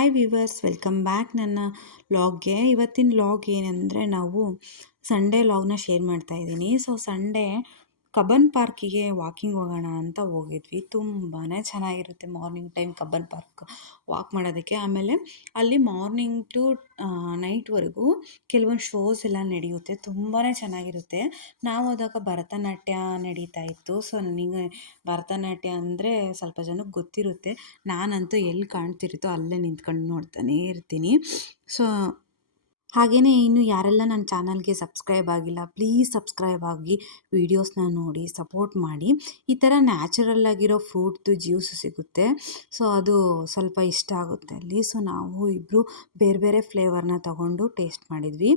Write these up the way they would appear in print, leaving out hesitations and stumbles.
Hi viewers, welcome back ನನ್ನ ವ್ಲಾಗ್ಗೆ. ಇವತ್ತಿನ vlog ಏನಂದರೆ, ನಾವು ಸಂಡೇ ವ್ಲಾಗ್ನ ಶೇರ್ ಮಾಡ್ತಾ ಇದ್ದೀನಿ. ಸೊ ಸಂಡೇ ಕಬ್ಬನ್ ಪಾರ್ಕಿಗೆ ವಾಕಿಂಗ್ ಹೋಗೋಣ ಅಂತ ಹೋಗಿದ್ವಿ. ತುಂಬಾ ಚೆನ್ನಾಗಿರುತ್ತೆ morning time Cubbon park walk ಮಾಡೋದಕ್ಕೆ. ಆಮೇಲೆ ಅಲ್ಲಿ ಮಾರ್ನಿಂಗ್ ಟು ನೈಟ್ವರೆಗೂ ಕೆಲವೊಂದು ಶೋಸ್ ಎಲ್ಲ ನಡೆಯುತ್ತೆ, ತುಂಬಾ ಚೆನ್ನಾಗಿರುತ್ತೆ. ನಾವು ಹೋದಾಗ ಭರತನಾಟ್ಯ ನಡೀತಾ ಇತ್ತು. ಸೊ ನನಗೆ ಭರತನಾಟ್ಯ ಅಂದರೆ ಸ್ವಲ್ಪ ಜನಕ್ಕೆ ಗೊತ್ತಿರುತ್ತೆ. ನಾನಂತೂ ಎಲ್ಲಿ ಕಾಣ್ತಿರುತ್ತೋ ಅಲ್ಲೇ ನಿಂತ್ಕೊಂಡು ನೋಡ್ತಾನೇ ಇರ್ತೀನಿ. ಸೊ ಹಾಗೆಯೇ ಇನ್ನು ಯಾರೆಲ್ಲ ನನ್ನ ಚಾನಲ್ಗೆ ಸಬ್ಸ್ಕ್ರೈಬ್ ಆಗಿಲ್ಲ, ಪ್ಲೀಸ್ ಸಬ್ಸ್ಕ್ರೈಬ್ ಆಗಿ ವೀಡಿಯೋಸ್ನ ನೋಡಿ ಸಪೋರ್ಟ್ ಮಾಡಿ. ಈ ಥರ ನ್ಯಾಚುರಲ್ ಆಗಿರೋ ಫ್ರೂಟ್ದು ಜ್ಯೂಸ್ ಸಿಗುತ್ತೆ. ಸೊ ಅದು ಸ್ವಲ್ಪ ಇಷ್ಟ ಆಗುತ್ತೆ ಅಲ್ಲಿ. ಸೊ ನಾವು ಇಬ್ಬರು ಬೇರೆ ಬೇರೆ ಫ್ಲೇವರ್ನ ತಗೊಂಡು ಟೇಸ್ಟ್ ಮಾಡಿದ್ವಿ.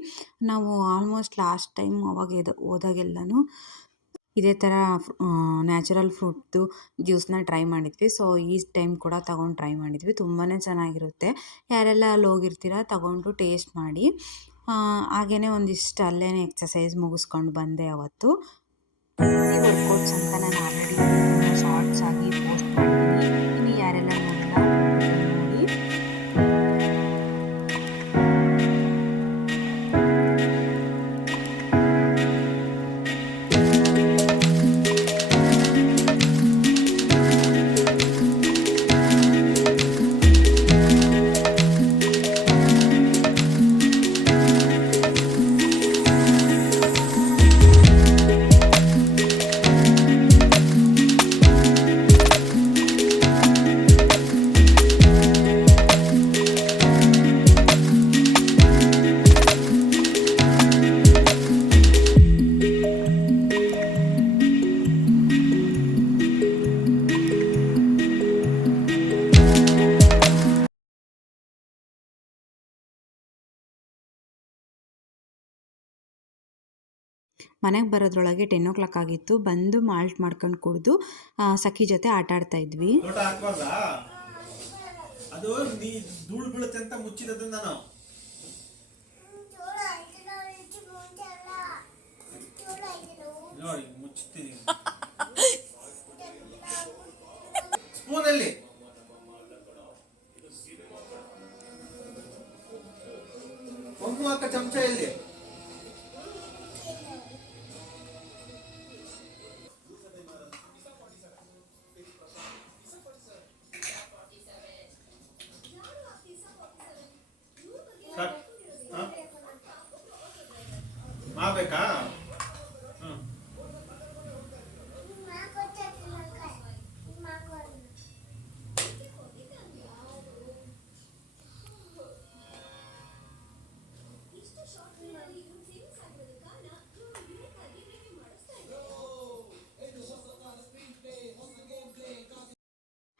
ನಾವು ಆಲ್ಮೋಸ್ಟ್ ಲಾಸ್ಟ್ ಟೈಮ್ ಅವಾಗ ಹೋದಾಗೆಲ್ಲನೂ ಇದೇ ಥರ ನ್ಯಾಚುರಲ್ ಫ್ರೂಟ್ದು ಜ್ಯೂಸನ್ನ ಟ್ರೈ ಮಾಡಿದ್ವಿ. ಸೊ ಈ ಟೈಮ್ ಕೂಡ ತಗೊಂಡು ಟ್ರೈ ಮಾಡಿದ್ವಿ. ತುಂಬಾ ಚೆನ್ನಾಗಿರುತ್ತೆ. ಯಾರೆಲ್ಲ ಅಲ್ಲಿ ಹೋಗಿರ್ತೀರ ತಗೊಂಡು ಟೇಸ್ಟ್ ಮಾಡಿ. ಹಾಗೆಯೇ ಒಂದಿಷ್ಟು ಅಲ್ಲೇ ಎಕ್ಸಸೈಸ್ ಮುಗಿಸ್ಕೊಂಡು ಬಂದೆ ಅವತ್ತು. ವರ್ಕೌಟ್ಸ್ ಅಂತ ನಾನು ಆಲ್ರೆಡಿ ಶಾರ್ಟ್ಸ್ ಆಗಿ ಪೋಸ್ಟ್ ಮಾಡಿದ್ದೀನಿ. ಇನ್ನು ಯಾರೆಲ್ಲ ನೋಡಿಲ್ಲ ನೋಡಿ. ಮನೆಗೆ ಬರೋದ್ರೊಳಗೆ 10 ಆಗಿತ್ತು. ಬಂದು ಮಾಲ್ಟ್ ಮಾಡ್ಕೊಂಡು ಕುಡಿದು ಸಖಿ ಜೊತೆ ಆಟ ಆಡ್ತಾ ಇದ್ವಿ. ಅದು ಧೂಳು ಬೀಳುತ್ತೆ ಅಂತ ಮುಚ್ಚಿರೋದು ನಾನು. ನೋಡಿ ಮುಚ್ಚುತ್ತೀನಿ ಸ್ಪೂನಲ್ಲಿ. ಒಮ್ಮು ಹಾಕ ಚಮಚ ಇಲ್ಲಿ. ಮಾಡಬೇಕಾ?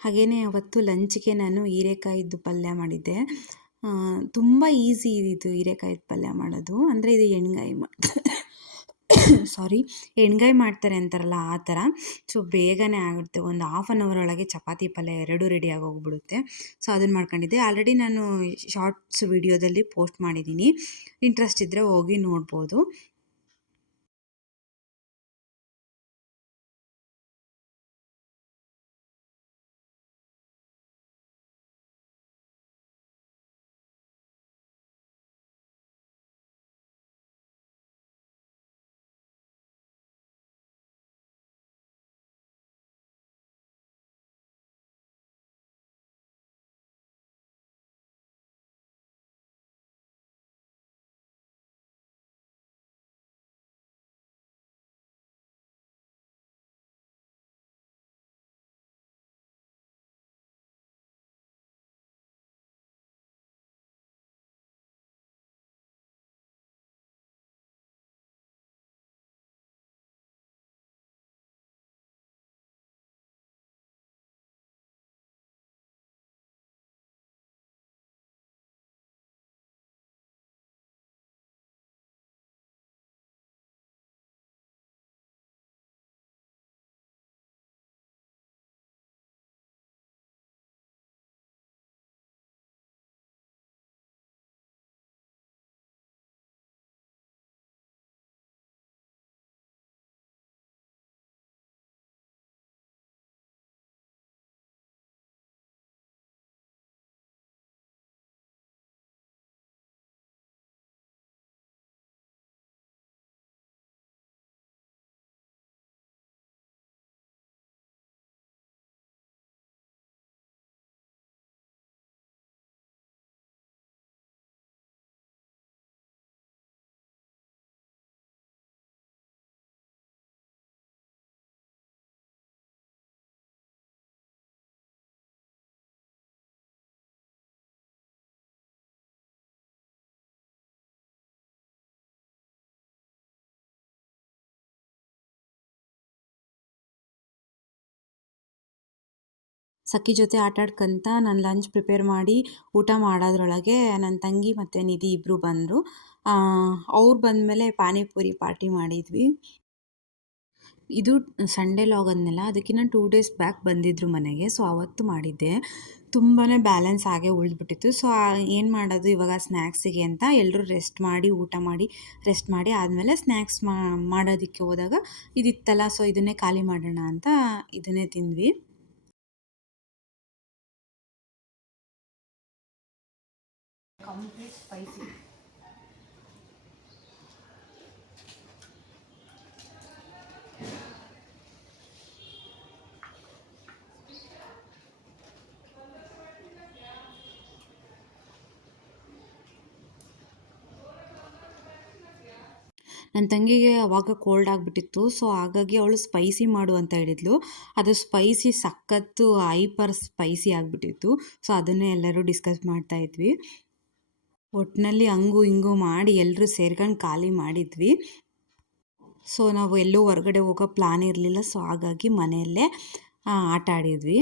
ಹಾಗೆಯೇ ಅವತ್ತು ಲಂಚ್ಗೆ ನಾನು ಹೀರೆಕಾಯಿದ್ದು ಪಲ್ಯ ಮಾಡಿದ್ದೆ. ತುಂಬ ಈಸಿ ಇದು ಹೀರೆಕಾಯಿದ್ದು ಪಲ್ಯ ಮಾಡೋದು. ಅಂದರೆ ಇದು ಎಣ್ಗಾಯಿ ಎಣ್ಗಾಯಿ ಮಾಡ್ತಾರೆ ಅಂತಾರಲ್ಲ ಆ ಥರ. ಸೊ ಬೇಗನೆ ಆಗುತ್ತೆ. ಒಂದು ಹಾಫ್ ಆನ್ ಅವರ್ ಒಳಗೆ ಚಪಾತಿ ಪಲ್ಯ ಎರಡೂ ರೆಡಿಯಾಗಿ ಹೋಗ್ಬಿಡುತ್ತೆ. ಸೊ ಅದನ್ನು ಮಾಡ್ಕೊಂಡಿದ್ದೆ. ಆಲ್ರೆಡಿ ನಾನು ಶಾರ್ಟ್ಸ್ ವಿಡಿಯೋದಲ್ಲಿ ಪೋಸ್ಟ್ ಮಾಡಿದ್ದೀನಿ, ಇಂಟ್ರೆಸ್ಟ್ ಇದ್ದರೆ ಹೋಗಿ ನೋಡ್ಬೋದು. ಸಖಿ ಜೊತೆ ಆಟಾಡ್ಕೊಂತ ನಾನು ಲಂಚ್ ಪ್ರಿಪೇರ್ ಮಾಡಿ ಊಟ ಮಾಡೋದ್ರೊಳಗೆ ನನ್ನ ತಂಗಿ ಮತ್ತು ನಿಧಿ ಇಬ್ಬರು ಬಂದರು. ಅವ್ರು ಬಂದಮೇಲೆ ಪಾನಿಪುರಿ ಪಾರ್ಟಿ ಮಾಡಿದ್ವಿ. ಇದು ಸಂಡೇ ಲಾಗ್ ಅಂದ್ನಲ್ಲ, ಅದಕ್ಕಿಂತ 2 ಡೇಸ್ ಬ್ಯಾಕ್ ಬಂದಿದ್ದರು ಮನೆಗೆ. ಸೊ ಅವತ್ತು ಮಾಡಿದ್ದೆ. ತುಂಬಾ ಬ್ಯಾಲೆನ್ಸ್ ಆಗೇ ಉಳಿದ್ಬಿಟ್ಟಿತ್ತು. ಸೊ ಏನು ಮಾಡೋದು ಇವಾಗ ಸ್ನ್ಯಾಕ್ಸಿಗೆ ಅಂತ ಎಲ್ಲರೂ ರೆಸ್ಟ್ ಮಾಡಿ ಊಟ ಮಾಡಿ ರೆಸ್ಟ್ ಮಾಡಿ ಆದಮೇಲೆ ಸ್ನ್ಯಾಕ್ಸ್ ಮಾಡೋದಕ್ಕೆ ಹೋದಾಗ ಇದಿತ್ತಲ್ಲ, ಸೊ ಇದನ್ನೇ ಖಾಲಿ ಮಾಡೋಣ ಅಂತ ಇದನ್ನೇ ತಿಂದ್ವಿ. Complete spicy. ನನ್ನ ತಂಗಿಗೆ ಅವಾಗ ಕೋಲ್ಡ್ ಆಗಿಬಿಟ್ಟಿತ್ತು. ಸೊ ಹಾಗಾಗಿ ಅವಳು ಸ್ಪೈಸಿ ಮಾಡು ಅಂತ ಹೇಳಿದ್ಲು. ಅದು ಸ್ಪೈಸಿ ಸಖತ್ತು ಹೈಪರ್ ಸ್ಪೈಸಿ ಆಗಿಬಿಟ್ಟಿತ್ತು. ಸೊ ಅದನ್ನೇ ಎಲ್ಲರೂ ಡಿಸ್ಕಸ್ ಮಾಡ್ತಾಯಿದ್ವಿ. ಒಟ್ಟಿನಲ್ಲಿ ಹಂಗು ಹಿಂಗು ಮಾಡಿ ಎಲ್ಲರೂ ಸೇರ್ಕೊಂಡು ಖಾಲಿ ಮಾಡಿದ್ವಿ. ಸೊ ನಾವು ಎಲ್ಲೂ ಹೊರಗಡೆ ಹೋಗೋ ಪ್ಲಾನ್ ಇರಲಿಲ್ಲ. ಸೊ ಹಾಗಾಗಿ ಮನೆಯಲ್ಲೇ ಆಟ ಆಡಿದ್ವಿ.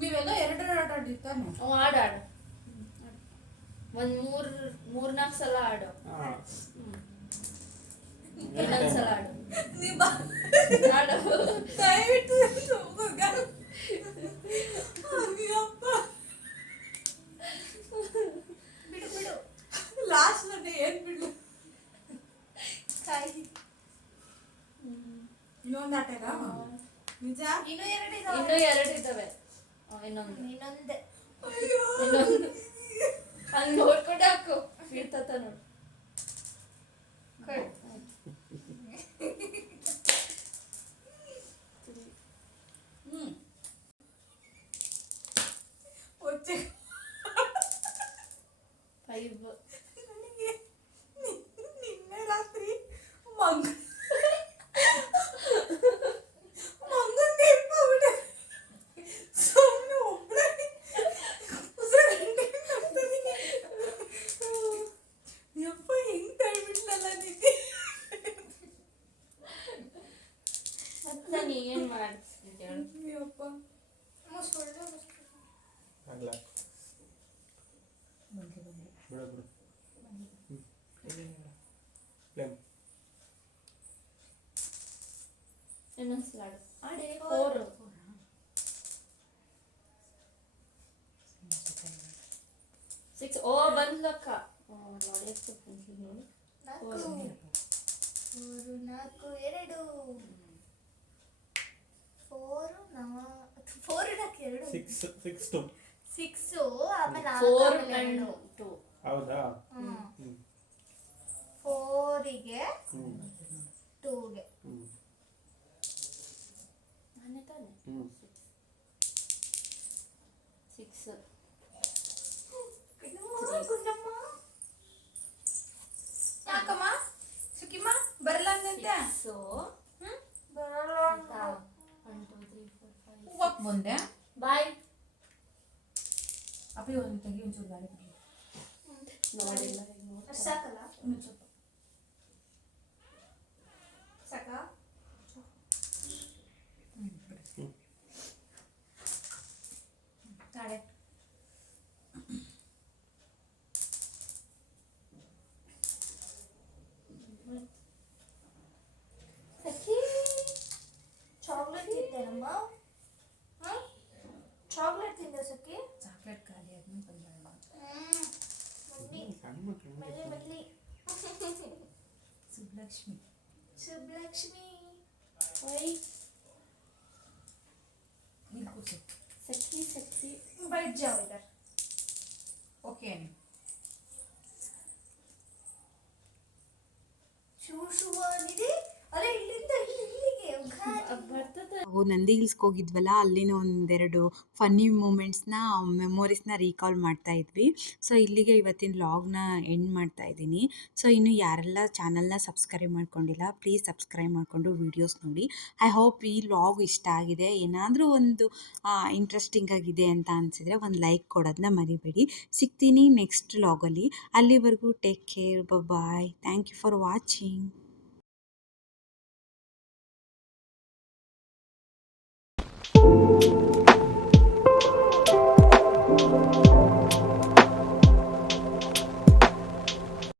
ನೀವೆಲ್ಲ ಎರಡೆರಡು ಆಟ ಆಡಿರ್ತಾನೆ. ಆಡಾಡು ಒಂದ್ ಮೂರ್ನಾಲ್ಕು ಸಲ ಆಡು. ಇನ್ನೊಂದ್ಸಲ ಆಡು. ಆಡು ದಯವಿಟ್ಟು ಬಿಡು ಬಿಡು. ಲಾಸ್ಟ್ ನನಗೆ ಏನ್ ಬಿಡು. ಇನ್ನೊಂದು ಆಟನಾ? ನಿಜ? ಇನ್ನೂ ಎರಡು ಇದ್ದಾವೆ. ಇನ್ನೊಂದೇ ಹಂಗ ನೋಡ್ಕೊಂಡೆ ಹಾಕು. ಬೀಳ್ತತ ನೋಡು. ನಿನ್ನೆ ರಾತ್ರಿ ಏನ್ ಮಾಡ್ತಿದ್ದೆ? ಇನ್ನೊಂದ್ಸಲ ಆಡು. ಆಡಿ 4 6. ಓ ಬಂದ್ಲಕ್ಕ. ನೋಡಿ ಎಷ್ಟು ನೋಡಿ. 4 2 6 ಆಮೇಲೆ 4 and 2. ಹೌದಾ? 4ಗೆ 2ಗೆ ನಾನೇ ತಾನೆ 6. ಗುಂಡಮ್ಮ ಯಾಕಮ್ಮ ಸುಖಿಮ್ಮ ಬರಲ್ಲ ಅಂದಂತೆ. ಸೊ ಬರಲ್ಲ ಅಂತ 1 2 3 4 5 ಹೋಗಕ್ ಮುಂದೆ ಬಾಯ್. ಅಪ್ಪಿ ಒಂದು ತೆಗಿ ಒಂಚೂರು ಗಾಳಿ ಬಿಡಿ. ನೋಡಿಲ್ಲ ಅಷ್ಟ್ ಸಾಕಲ್ಲ? ಇನ್ನೊಂದು ಸ್ವಲ್ಪ ಸಾಕಾ? ತಾಳೆ. ಸಖಿ ಚಾಕ್ಲೇಟ್ ತಿಂತೇನಮ್ಮ? ಚಾಕ್ಲೇಟ್ ತಿಂದೆ ಸಖಿ? ಚಾಕ್ಲೇಟ್ ಖಾಲಿ ಆದ್ಮೇಲೆ ಬಂದ ಮಲ್ಲಿ ಸುಬ್ಲಕ್ಷ್ಮಿ. ಶುಭಲಕ್ಷ್ಮಿ ಓಯ್ ಇಲ್ಲಿ ಕೂರ್ಸು. ಸಖಿ ಸಖಿ बैठ जाओ इधर. ಓಕೆ. ಶೂ ಶೂ ನಿಧಿ ಅಲ್ಲ ಇಲ್ಲಿಂದ ಇಲ್ಲಿಗೆ ಬರ್ತದೆ. ನಾವು ನಂದಿ ಹಿಲ್ಸ್ಗೆ ಹೋಗಿದ್ವಲ್ಲ ಅಲ್ಲಿನ ಒಂದೆರಡು ಫನ್ನಿ ಮೂಮೆಂಟ್ಸ್ನ ಮೆಮೊರೀಸ್ನ ರೀಕಾಲ್ ಮಾಡ್ತಾ ಇದ್ವಿ. ಸೊ ಇಲ್ಲಿಗೆ ಇವತ್ತಿನ ವ್ಲಾಗ್ನ ಎಂಡ್ ಮಾಡ್ತಾ ಇದ್ದೀನಿ. ಸೊ ಇನ್ನು ಯಾರೆಲ್ಲ ಚಾನಲ್ನ ಸಬ್ಸ್ಕ್ರೈಬ್ ಮಾಡ್ಕೊಂಡಿಲ್ಲ ಪ್ಲೀಸ್ ಸಬ್ಸ್ಕ್ರೈಬ್ ಮಾಡಿಕೊಂಡು ವೀಡಿಯೋಸ್ ನೋಡಿ. ಐ ಹೋಪ್ ಈ ವ್ಲಾಗ್ ಇಷ್ಟ ಆಗಿದೆ. ಏನಾದರೂ ಒಂದು ಇಂಟ್ರೆಸ್ಟಿಂಗ್ ಆಗಿದೆ ಅಂತ ಅನಿಸಿದರೆ ಒಂದು ಲೈಕ್ ಕೊಡೋದನ್ನ ಮರಿಬೇಡಿ. ಸಿಗ್ತೀನಿ ನೆಕ್ಸ್ಟ್ ವ್ಲಾಗಲ್ಲಿ. ಅಲ್ಲಿವರೆಗೂ take care, bye. Thank you for watching.